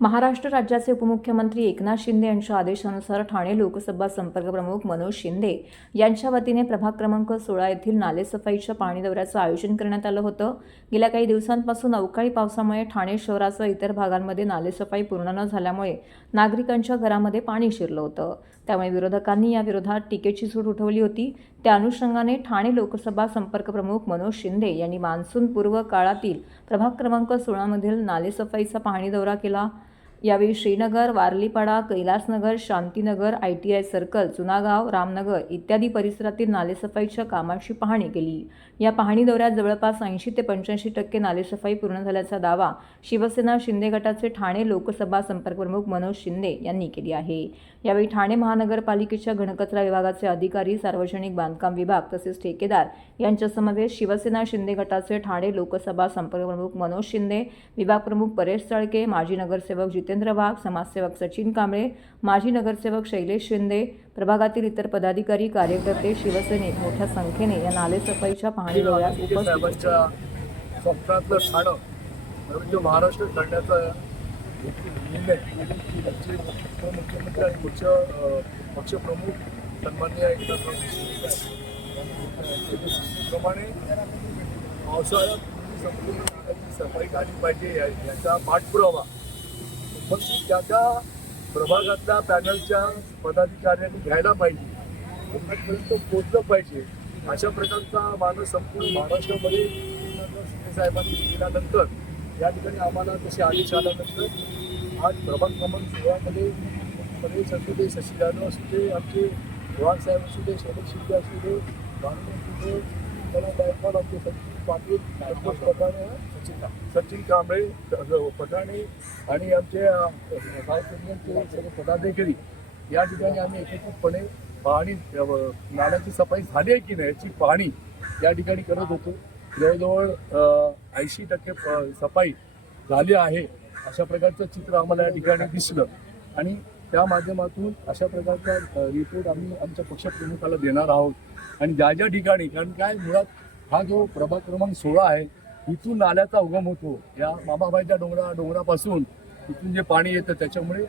महाराष्ट्र राज्याचे उपमुख्यमंत्री एकनाथ शिंदे यांच्या आदेशानुसार ठाणे लोकसभा संपर्क प्रमुख मनोज शिंदे यांच्या वतीने प्रभाग क्रमांक 16 येथील नालेसफाईच्या पाणी दौऱ्याचं आयोजन करण्यात आलं होतं। गेल्या काही दिवसांपासून अवकाळी पावसामुळे ठाणे शहरासह इतर भागांमध्ये नालेसफाई पूर्ण न झाल्यामुळे नागरिकांच्या घरामध्ये पाणी शिरलं होतं। त्यामुळे विरोधकांनी या विरोधात टीकेची सूट उठवली होती। त्या अनुषंगाने ठाणे लोकसभा संपर्क प्रमुख मनोज शिंदे यांनी मान्सूनपूर्व काळातील प्रभाग क्रमांक 16 मधील नालेसफाईचा पाहणी दौरा केला। यावेळी श्रीनगर, वारलीपाडा, कैलासनगर, शांतीनगर, ITI सर्कल, जुनागाव, रामनगर इत्यादी परिसरातील नालेसफाईच्या कामाची पाहणी केली। या पाहणी दौऱ्यात जवळपास 80 ते 85% नालेसफाई पूर्ण झाल्याचा दावा शिवसेना शिंदे गटाचे ठाणे लोकसभा संपर्कप्रमुख मनोज शिंदे यांनी केली आहे। यावेळी ठाणे महानगरपालिकेच्या घनकचरा विभागाचे अधिकारी, सार्वजनिक बांधकाम विभाग तसेच ठेकेदार यांच्या समवेत शिवसेना शिंदे गटाचे ठाणे लोकसभा संपर्कप्रमुख मनोज शिंदे, विभाग प्रमुख परेश चाळके, माजी नगरसेवक जितेंद्र वाघ, समाजसेवक सचिन कांबळे, माजी नगरसेवक शैलेश शिंदे, प्रभागातील इतर पदाधिकारी, कार्यकर्ते, शिवसैनिक मोठ्या संख्येने या नालेसफाईच्या पाहणी दौऱ्यात उपस्थित होते। स्वप्नातलं ठाणं म्हणजे महाराष्ट्र करण्याचा निर्णय मुख्यमंत्री आणि पक्षप्रमुख सन्माननीय एकनाथ प्रमाणे पावसाळ्यात संपूर्ण भागाची सफाई झाली पाहिजे याचा पाठपुरावा पण त्या प्रभागातल्या पॅनलच्या पदाधिकाऱ्यांनी घ्यायला पाहिजे, लोकांपर्यंत पोहोचलं पाहिजे अशा प्रकारचा मानस संपूर्ण महाराष्ट्रामध्ये शिंदे साहेबांनी दिल्यानंतर या ठिकाणी आम्हाला तसे आदेश आल्यानंतर आज प्रभाग क्रमांक 16 परेश असू दे, शशी यादव असू दे, आमचे चव्हाण साहेब असू दे, शैलेश शिंदे असू दे, गायकवाड, आमचे सचिन पाटील, सचिन कांबळे, पठाणे आणि आमचे साऊथ इंडियनचे सर्व पदाधिकारी या ठिकाणी आम्ही एकत्रितपणे पाहणी नाल्याची सफाई झाली आहे की नाही याची पाहणी या ठिकाणी करत होतो। जवळजवळ 80% सफाई झाली आहे अशा प्रकारचं चित्र आम्हाला या ठिकाणी दिसलं आणि त्या माध्यमातून अशा प्रकारचा रिपोर्ट आम्ही आमच्या पक्षप्रमुखाला देणार आहोत। आणि ज्या ठिकाणी कारण काय मुळात हा जो प्रभाग क्रमांक 16 आहे इथून नाल्याचा उगम होतो, या मामाबाईच्या डोंगरापासून इथून जे पाणी येतं त्याच्यामुळे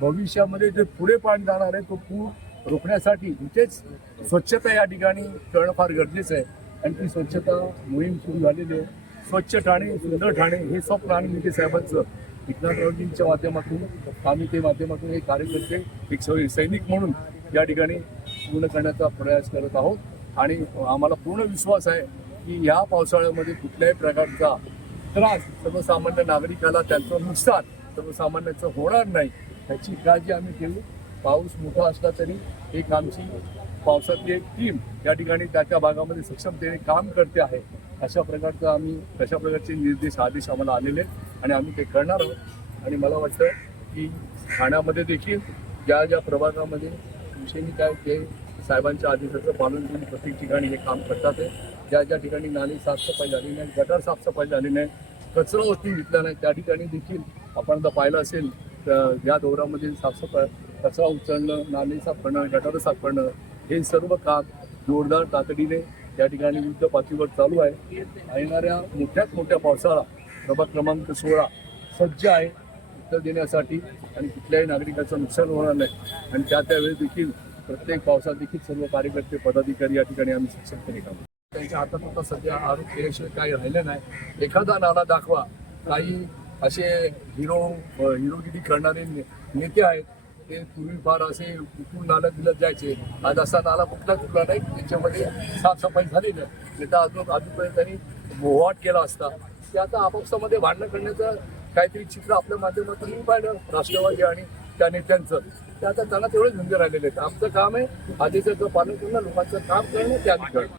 भविष्यामध्ये जे पुढे पाणी जाणार आहे तो पूर रोखण्यासाठी इथेच स्वच्छता या ठिकाणी करणं फार गरजेचं आहे आणि ती स्वच्छता मोहीम सुरू झालेली आहे। स्वच्छ ठाणे सुंदर ठाणे हे स्वप्न आणि निधी साहेबांचं एकनाथरावजींच्या माध्यमातून आम्ही ते माध्यमातून एक कार्यकर्ते एक सैनिक म्हणून या ठिकाणी पूर्ण करण्याचा प्रयास करत आहोत आणि आम्हाला पूर्ण विश्वास आहे की या पावसाळ्यामध्ये कुठल्याही प्रकारचा त्रास सर्वसामान्य नागरिकाला त्यांचं नुकसान सर्वसामान्याचं होणार नाही याची काळजी आम्ही घेऊ। पाऊस मोठा असला तरी एक आमची पावसातली एक टीम या ठिकाणी त्या भागामध्ये सक्षमतेने काम करते आहे। अशा प्रकारचे निर्देश आदेश आम्हाला आलेले आहेत आणि आम्ही ते करणार आहोत। आणि मला वाटतं की ठाण्यामध्ये देखील ज्या प्रभागामध्ये विषयी काय ते साहेबांच्या आदेशाचं पालन करून प्रत्येक ठिकाणी हे काम करतात आहे। ज्या ठिकाणी नाली साफसफाई झाली नाही, गटार साफसफाई झाली नाही, कचरा उचलून घेतला नाही त्या ठिकाणी देखील आपण आता पाहिलं असेल या दौऱ्यामध्ये साफसफाई, कचरा उचलणं, नाली साफ करणं, गटार साफ करणं हे सर्व काम जोरदार तातडीने या ठिकाणी युद्ध पातळीवर चालू आहे। येणाऱ्या मोठ्या पावसाळा प्रभाग क्रमांक 16 सज्ज आहे उत्तर देण्यासाठी आणि कुठल्याही नागरिकाचं नुकसान होणार नाही आणि त्यावेळी देखील प्रत्येक पावसात देखील सर्व कार्यकर्ते पदाधिकारी या ठिकाणी आम्ही सक्षमपणे काम करतो। त्यांच्या हातात आता सध्या आरोप केल्याशिवाय काही राहिलं नाही। एखादा नाला दाखवा, काही असे हिरोगिरी करणारे नेते आहेत ते पूर्वी फार असे कुठून नाला दिलं जायचे, आज असा नाला कुठला चुकला नाही त्याच्यामध्ये साफसफाई झाली नाही तर अजूनपर्यंत त्यांनी बोवाट केला असता। ते आता आपापसामध्ये भांडणं करण्याचं काहीतरी चित्र आपल्या माध्यमातून पाहिलं राष्ट्रवादी आणि त्या नेत्यांचं, ते आता त्यांना तेवढे धंदे राहिलेले आहेत। आमचं काम आहे आदेशाचं पालन करणं, लोकांचं काम करणं, ते आम्ही करणं।